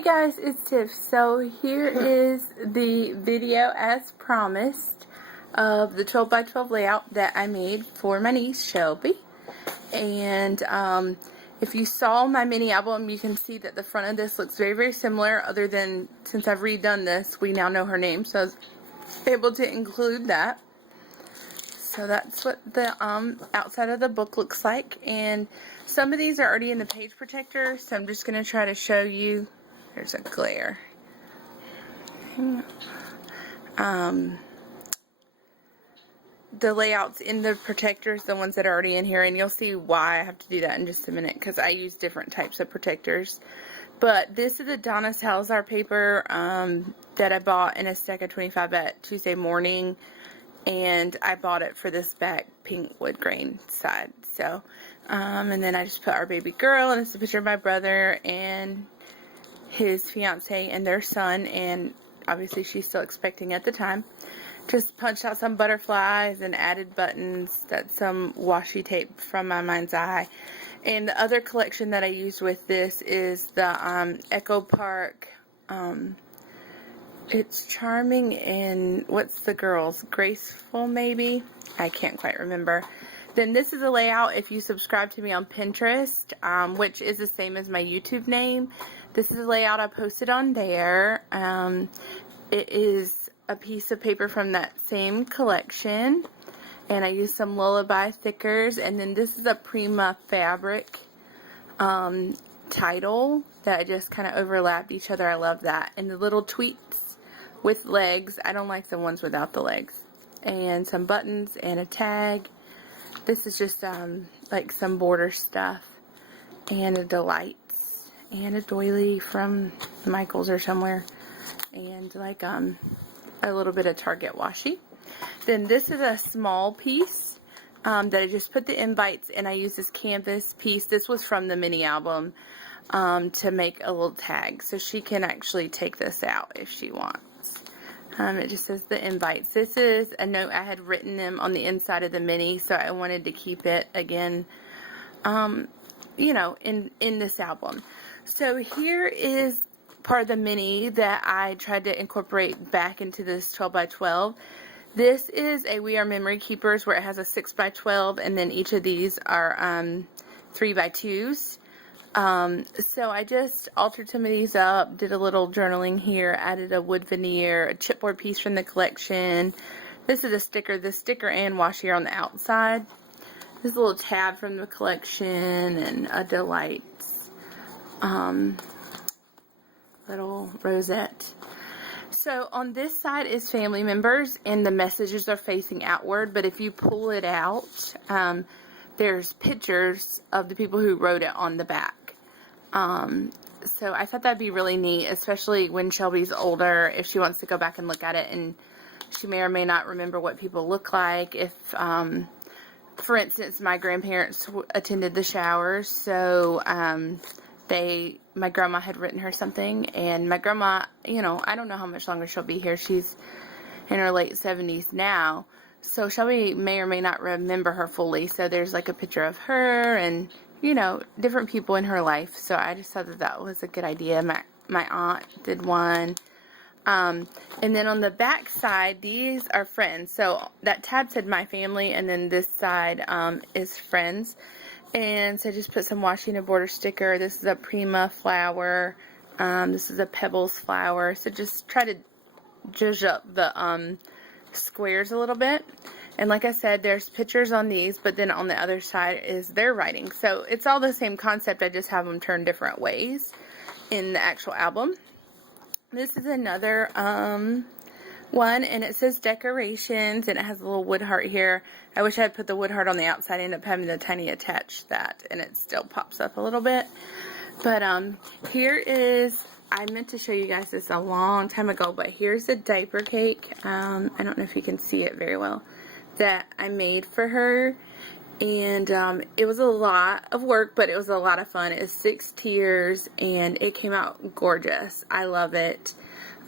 Hey guys, it's Tiff. So here is the video as promised of the 12 by 12 layout that I made for my niece Shelby. And if you saw my mini album, you can see that the front of this looks very, very similar, other than since I've redone this, we now know her name, so I was able to include that. So that's what the outside of the book looks like, and some of these are already in the page protector, so I'm just going to try to show you. There's a glare. The layouts in the protectors, the ones that are already in here, and you'll see why I have to do that in just a minute, because I use different types of protectors. But this is the Donna Salazar paper that I bought in a stack of 25 at Tuesday Morning. And I bought it for this back pink wood grain side. So, and then I just put our baby girl, and it's a picture of my brother and his fiance and their son, and obviously she's still expecting at the time. Just punched out some butterflies and added buttons. That's some washi tape from my mind's eye. And the other collection that I used with this is the Echo Park. It's Charming and what's the girls? Graceful, maybe? I can't quite remember. Then this is a layout if you subscribe to me on Pinterest, which is the same as my YouTube name. This is a layout I posted on there. It is a piece of paper from that same collection. And I used some Lullaby thickers. And then this is a Prima fabric title that just kind of overlapped each other. I love that. And the little tweets with legs. I don't like the ones without the legs. And some buttons and a tag. This is just like some border stuff. And a Delights. And a doily from Michael's or somewhere. And like a little bit of Target washi. Then this is a small piece that I just put the invites, and I use this canvas piece. This was from the mini album to make a little tag. So she can actually take this out if she wants. It just says the invites. This is a note I had written them on the inside of the mini, so I wanted to keep it again, you know, in this album. So here is part of the mini that I tried to incorporate back into this 12 by 12. This is a We Are Memory Keepers where it has a 6 by 12, and then each of these are 3 by 2s. So I just altered some of these up, did a little journaling here, added a wood veneer, a chipboard piece from the collection. This is a sticker. The sticker and washi are on the outside. This is a little tab from the collection, and a Delights little rosette. So on this side is family members, and the messages are facing outward, but if you pull it out, there's pictures of the people who wrote it on the back. So I thought that'd be really neat, especially when Shelby's older, if she wants to go back and look at it, and she may or may not remember what people look like. If, for instance, my grandparents attended the showers, so my grandma had written her something, and my grandma, you know, I don't know how much longer she'll be here. She's in her late 70s now, so Shelby may or may not remember her fully. So there's like a picture of her and, you know, different people in her life. So I just thought that that was a good idea. My aunt did one. And then on the back side, these are friends. So that tab said my family, and then this side is friends. And so I just put some washi and a border sticker. This is a Prima flower. This is a Pebbles flower. So just try to zhuzh up the squares a little bit. And like I said, there's pictures on these, but then on the other side is their writing. So it's all the same concept. I just have them turned different ways in the actual album. This is another one, and it says decorations, and it has a little wood heart here. I wish I had put the wood heart on the outside. I ended up having to tiny attach that, and it still pops up a little bit. But here is, I meant to show you guys this a long time ago, but here's a diaper cake. I don't know if you can see it very well, that I made for her. And it was a lot of work, but it was a lot of fun. It's 6 tiers, and it came out gorgeous. I love it.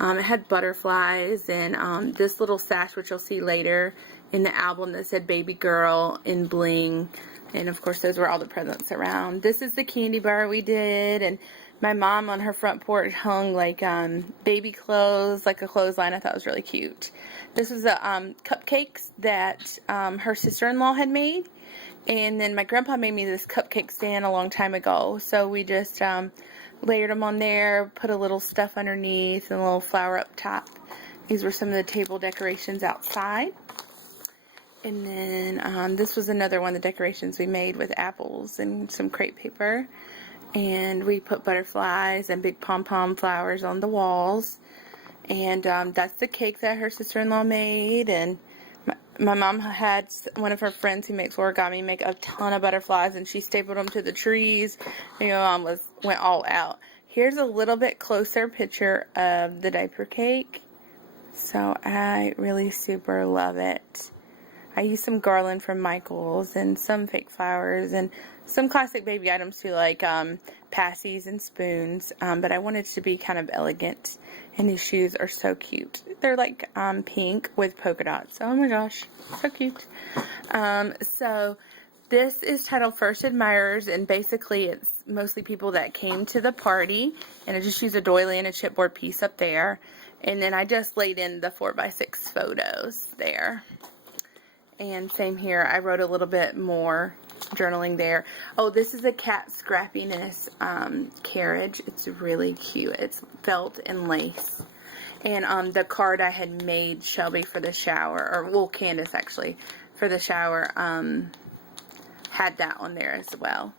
It had butterflies and this little sash, which you'll see later in the album, that said baby girl in bling. And of course, those were all the presents around. This is the candy bar we did, and my mom on her front porch hung like baby clothes, like a clothesline. I thought it was really cute. This was a cupcakes that her sister-in-law had made. And then my grandpa made me this cupcake stand a long time ago. So we just layered them on there, put a little stuff underneath and a little flower up top. These were some of the table decorations outside. And then this was another one of the decorations we made with apples and some crepe paper. And we put butterflies and big pom-pom flowers on the walls. And that's the cake that her sister-in-law made. And my mom had one of her friends who makes origami make a ton of butterflies, and she stapled them to the trees. You know, mom went all out. Here's a little bit closer picture of the diaper cake. So I really super love it. I used some garland from Michael's and some fake flowers and some classic baby items too, like passies and spoons. But I wanted it to be kind of elegant. And these shoes are so cute. They're like pink with polka dots. Oh my gosh, so cute. So this is titled First Admirers, and basically it's mostly people that came to the party. And I just used a doily and a chipboard piece up there. And then I just laid in the 4x6 photos there. And same here, I wrote a little bit more journaling there. Oh, this is a cat scrappiness carriage. It's really cute. It's felt and lace. And the card I had made Shelby for the shower, or well, Candace actually, for the shower, had that on there as well.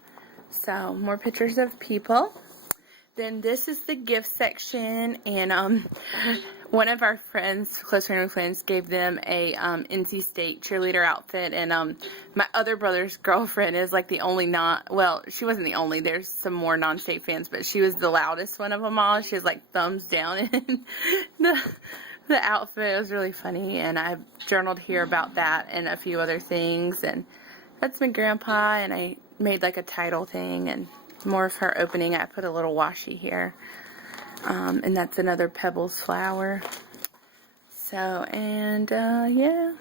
So, more pictures of people. Then this is the gift section, and one of our friends, close friends, gave them a NC State cheerleader outfit, and my other brother's girlfriend is like the only she wasn't the only, there's some more non-state fans, but she was the loudest one of them all. She was like thumbs down in the outfit. It was really funny, and I journaled here about that and a few other things, and that's my grandpa, and I made like a title thing, and more of her opening. I put a little washi here. And that's another Pebbles flower. So, and yeah,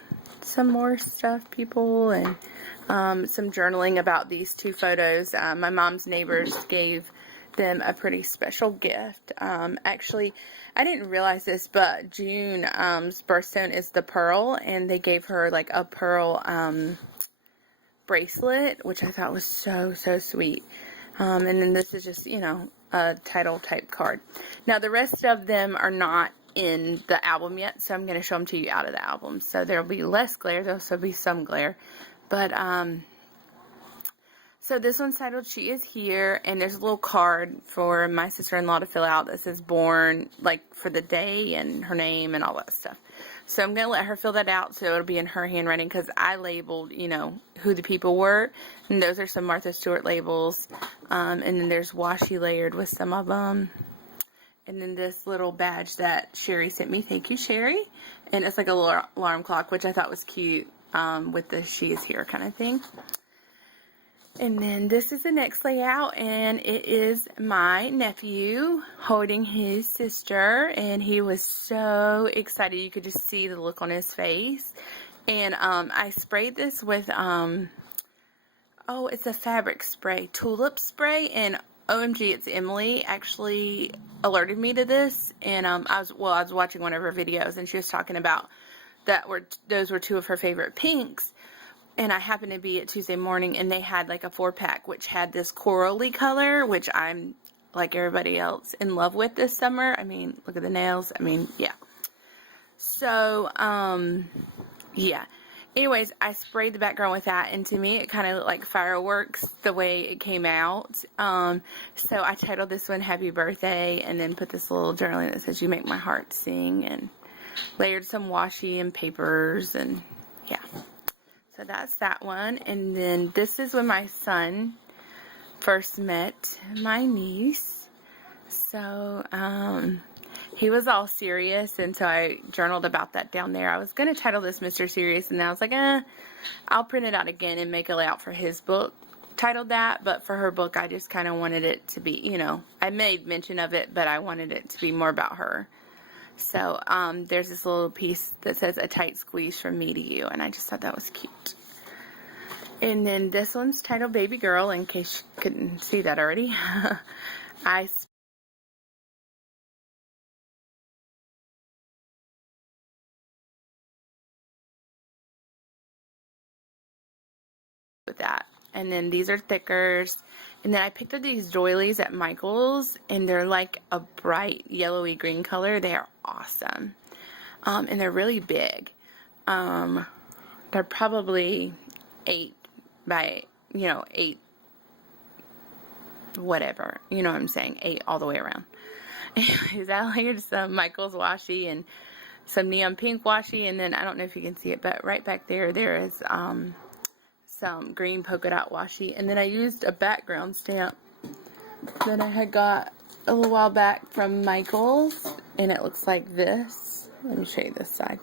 some more stuff, people, and some journaling about these two photos. My mom's neighbors gave them a pretty special gift. Actually, I didn't realize this, but June's birthstone is the pearl, and they gave her like a pearl bracelet, which I thought was so, so sweet. And then this is just, you know, a title type card. Now the rest of them are not in the album yet, so I'm going to show them to you out of the album. So there'll be less glare, there'll also be some glare. But, so this one's titled She Is Here, and there's a little card for my sister-in-law to fill out that says born, like for the day and her name and all that stuff. So I'm going to let her fill that out so it'll be in her handwriting, because I labeled, you know, who the people were. And those are some Martha Stewart labels. And then there's washi layered with some of them. And then this little badge that Sherry sent me. Thank you, Sherry. And it's like a little alarm clock, which I thought was cute with the She Is Here kind of thing. And then this is the next layout, and it is my nephew holding his sister, and he was so excited. You could just see the look on his face. And I sprayed this with, it's a fabric spray, tulip spray, and OMG, it's Emily actually alerted me to this, and I was watching one of her videos, and she was talking about those were two of her favorite pinks. And I happened to be at Tuesday morning, and they had like a 4-pack, which had this corally color, which I'm, like everybody else, in love with this summer. I mean, look at the nails. I mean, yeah. So, yeah. Anyways, I sprayed the background with that, and to me, it kind of looked like fireworks the way it came out. So I titled this one Happy Birthday, and then put this little journaling that says, You Make My Heart Sing, and layered some washi and papers, and yeah. So that's that one. And then this is when my son first met my niece. So, he was all serious, and so I journaled about that down there. I was going to title this Mr. Serious, and then I was like, I'll print it out again and make a layout for his book titled that, but for her book, I just kind of wanted it to be, you know, I made mention of it, but I wanted it to be more about her. So, there's this little piece that says a tight squeeze from me to you, and I just thought that was cute. And then this one's titled Baby Girl, in case you couldn't see that already. I with that. And then these are thickers. And then I picked up these doilies at Michael's, and they're like a bright yellowy green color. They are awesome. And they're really big. They're probably 8 by, 8, whatever. You know what I'm saying? 8 all the way around. Anyways, I layered some Michael's washi and some neon pink washi, and then I don't know if you can see it, but right back there is some green polka dot washi, and then I used a background stamp that I had got a little while back from Michael's, and it looks like this. Let me show you this side.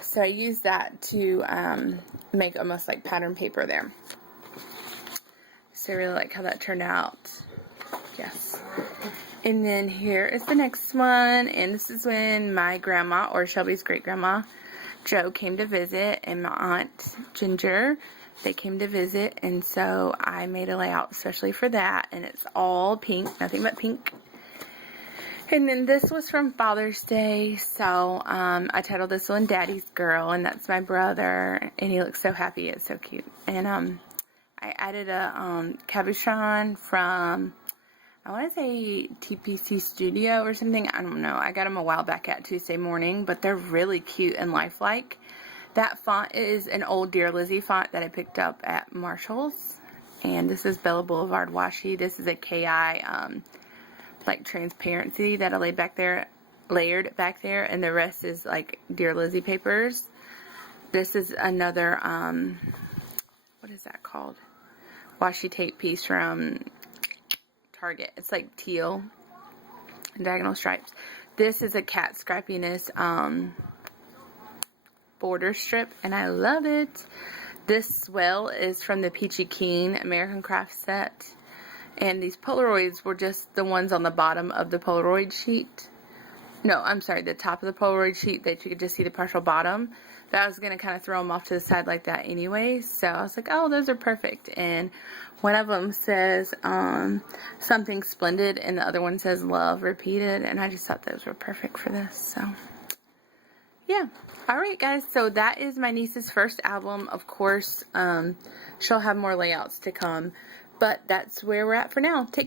So I used that to make almost like pattern paper there. So I really like how that turned out. Yes. And then here is the next one, and this is when my grandma, or Shelby's great grandma, Jo, came to visit, and my aunt Ginger, they came to visit, and so I made a layout especially for that, and it's all pink, nothing but pink. And then this was from Father's Day, so I titled this one Daddy's Girl, and that's my brother, and he looks so happy. It's so cute. And I added a cabochon from, I want to say TPC Studio or something. I don't know. I got them a while back at Tuesday Morning, but they're really cute and lifelike. That font is an old Dear Lizzie font that I picked up at Marshall's. And this is Bella Boulevard washi. This is a KI like transparency that I layered back there, and the rest is like Dear Lizzie papers. This is another what is that called? Washi tape piece from Target. It's like teal and diagonal stripes. This is a cat scrappiness border strip, and I love it. This swell is from the Peachy Keen American Craft set, and these Polaroids were just the ones on the bottom of the Polaroid sheet. No, I'm sorry, the top of the Polaroid sheet that you could just see the partial bottom. But I was going to kind of throw them off to the side like that anyway, so I was like, oh, those are perfect. And one of them says something splendid, and the other one says love repeated, and I just thought those were perfect for this. So yeah. Alright guys, so that is my niece's first album. Of course, she'll have more layouts to come, but that's where we're at for now. Take